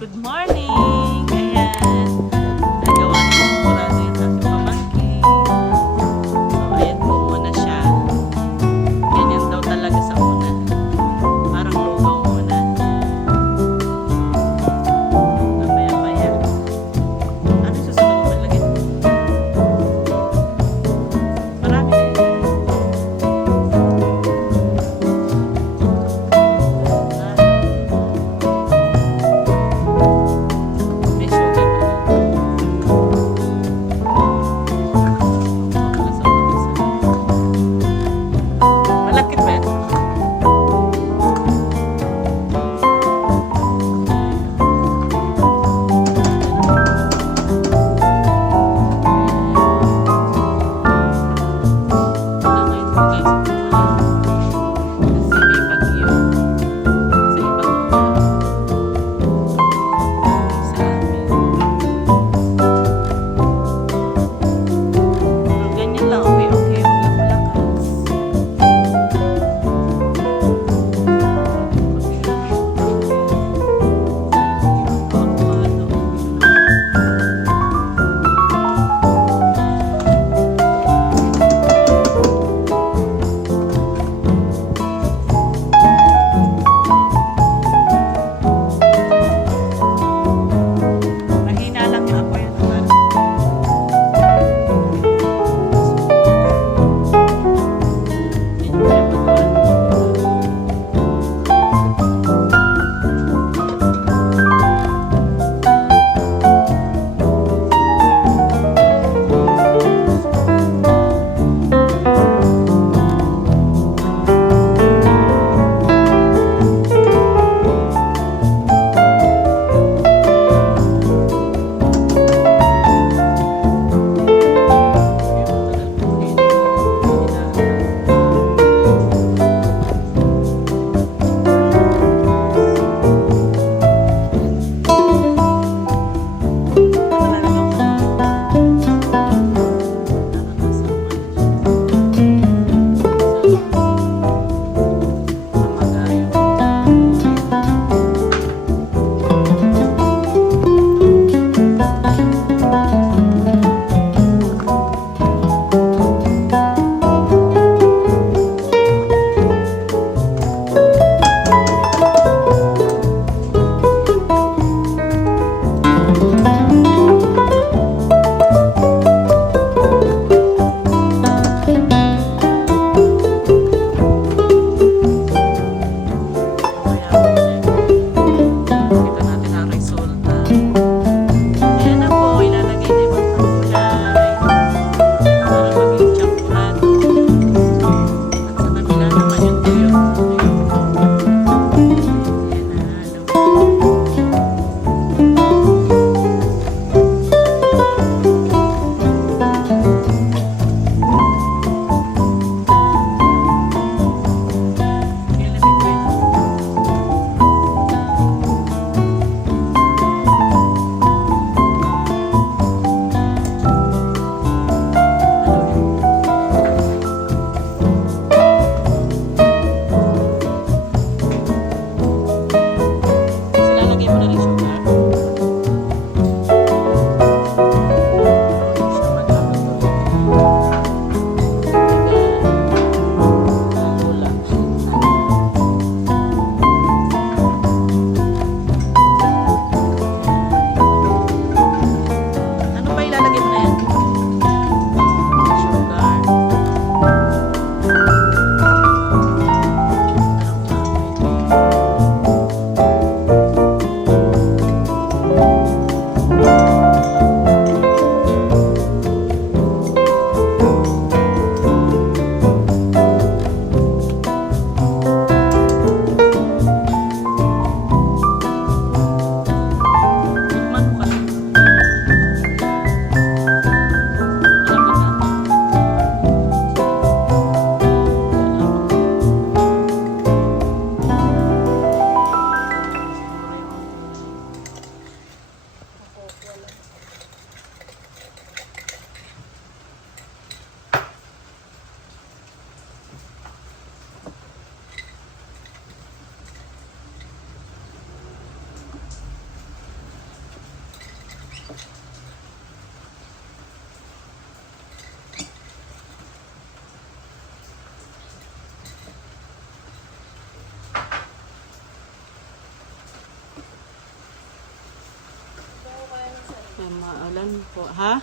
Good morning! Ayan. Nagawa na yung kurado yung aking pamangkin. So, ayan po muna siya. Ganyan daw talaga sa una. Parang lugaw muna. Mamaya-maya. Ano yung susunod mo malagay? Marami na yun. May sugar pa na. Maulan po. Ha?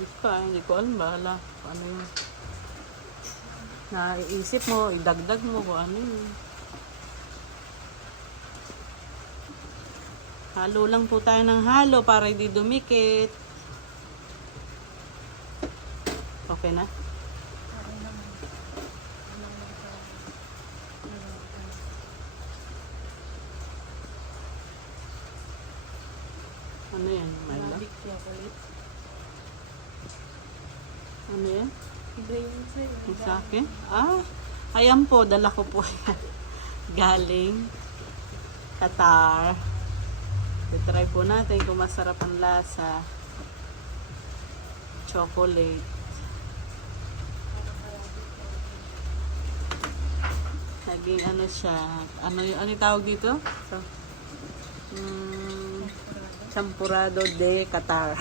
Ika, hindi ko alam. Bahala. Ano yun? Naiisip mo, idagdag mo kung ano yun. Halo lang po tayo ng halo para hindi dumikit. Okay na? Ano yan? Milo? Ano yan? Yung sa akin? Ayan po, dala ko po yan. Galing Qatar. I-try po natin kung masarap ang lasa. Chocolate. Naging ano siya. Ano yung tawag dito? So, Champurado de Qatar.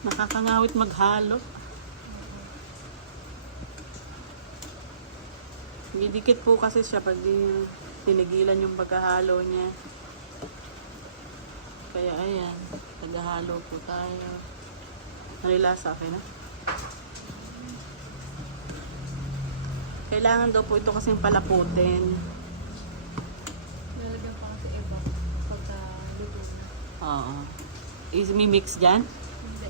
Nakakangawit maghalo. Didikit po kasi siya pag tinigilan yung paghahalo niya. Kaya ayan, naghahalo po tayo. Nalilasa, okay na? Kailangan daw po ito kasing palaputin. Lalagyan pa kasi iba pagka luto na. Oo. I-mix dyan? Hindi.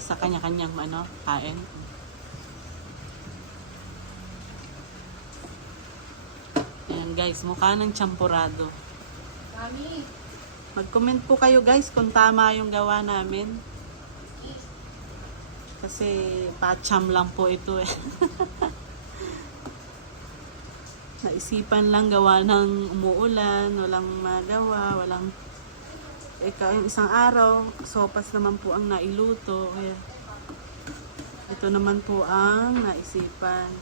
Sa kanya-kanyang kain. Ayan guys, mukha ng champurado. Kami! Mag-comment po kayo guys kung tama yung gawa namin. Kasi pacham lang po ito eh. Naisipan lang gawa ng umuulan, walang magawa, walang yung isang araw, sopas naman po ang nailuto. Kaya ito naman po ang naisipan.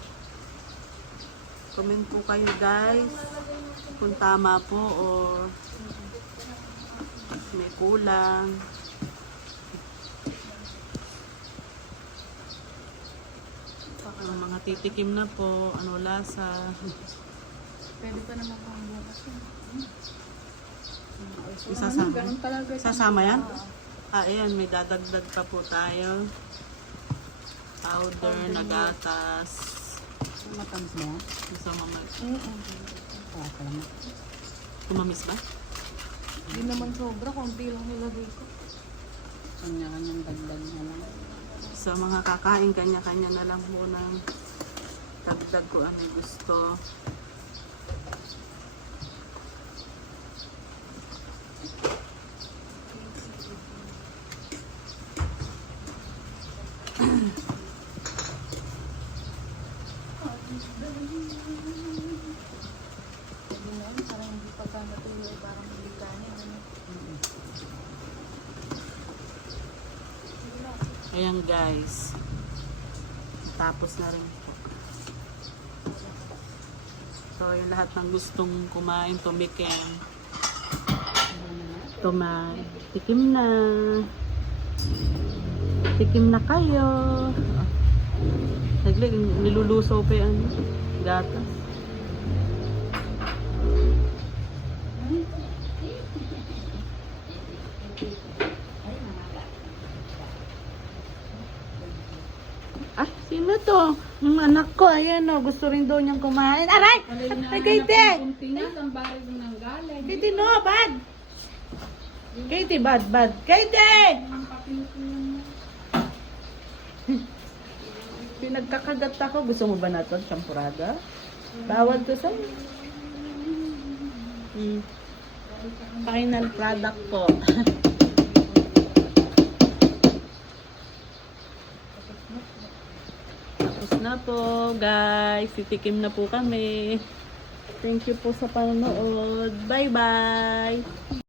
Comment po kayo guys kung tama po o may kulang. Ang mga titikim na po, ano lasa. Pwede pa naman pang bukas yun. Isasama. Ganun talaga. Sasama yan? Ayan, may dadagdag pa po tayo. Powder na gatas. Matamis mo? Gusto mo Wala ka lang. tumamis ba? Hindi naman sobra, konti lang nilagay ko. Kanya-kanyang dagdag na lang. Sa mga kakain, kanya-kanya na lang po ng dagdag ko ano gusto. Hindi na yun, parang hindi pagka natuloy, parang hindi kanin. Ano? Ayan guys. Tapos na rin po. So, yung lahat ng gustong kumain, tumikim. Tikim na. Tikim na kayo. Naglig, nilulusaw pa yung gatas. Sino to? Yung anak ko, ayan o, gusto rin daw niyang kumain. Aray! Ay, Katie! Katie, no, bad! Katie, bad. Katie! Pinagkakagat ako. Gusto mo ba na ito? Champurada? Bawal to sa... Final product po. Tapos na po, guys. Titikim na po kami. Thank you po sa panonood. Bye-bye!